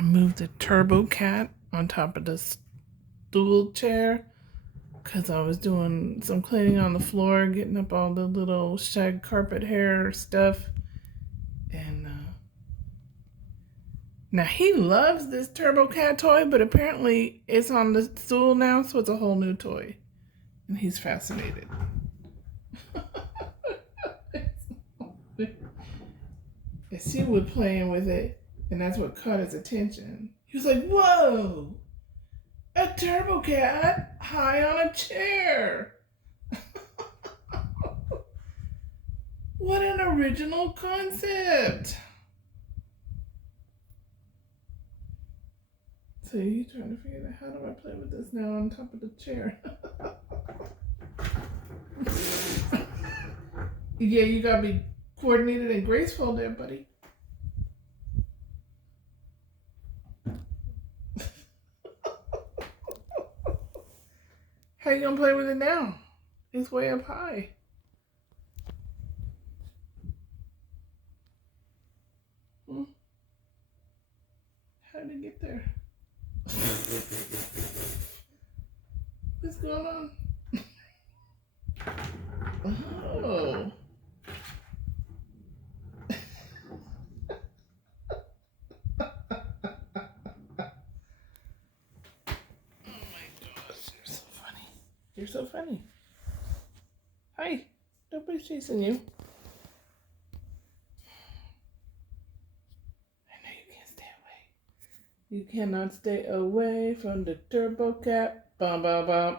I moved the Turbo Cat on top of the stool chair because I was doing some cleaning on the floor, getting up all the little shag carpet hair stuff. And now he loves this Turbo Cat toy, but apparently it's on the stool now, so it's a whole new toy. And he's fascinated. And she was playing with it, and that's what caught his attention. He was like, whoa! A Turbo Cat high on a chair! What an original concept! So he's trying to figure out, how do I play with this now on top of the chair? Yeah, you gotta be coordinated and graceful there, buddy. How you gonna play with it now? It's way up high. How did it get there? What's going on? Oh. You're so funny. Hi. Nobody's chasing you. I know you can't stay away. You cannot stay away from the Turbo Cat. Bum, bum, bum.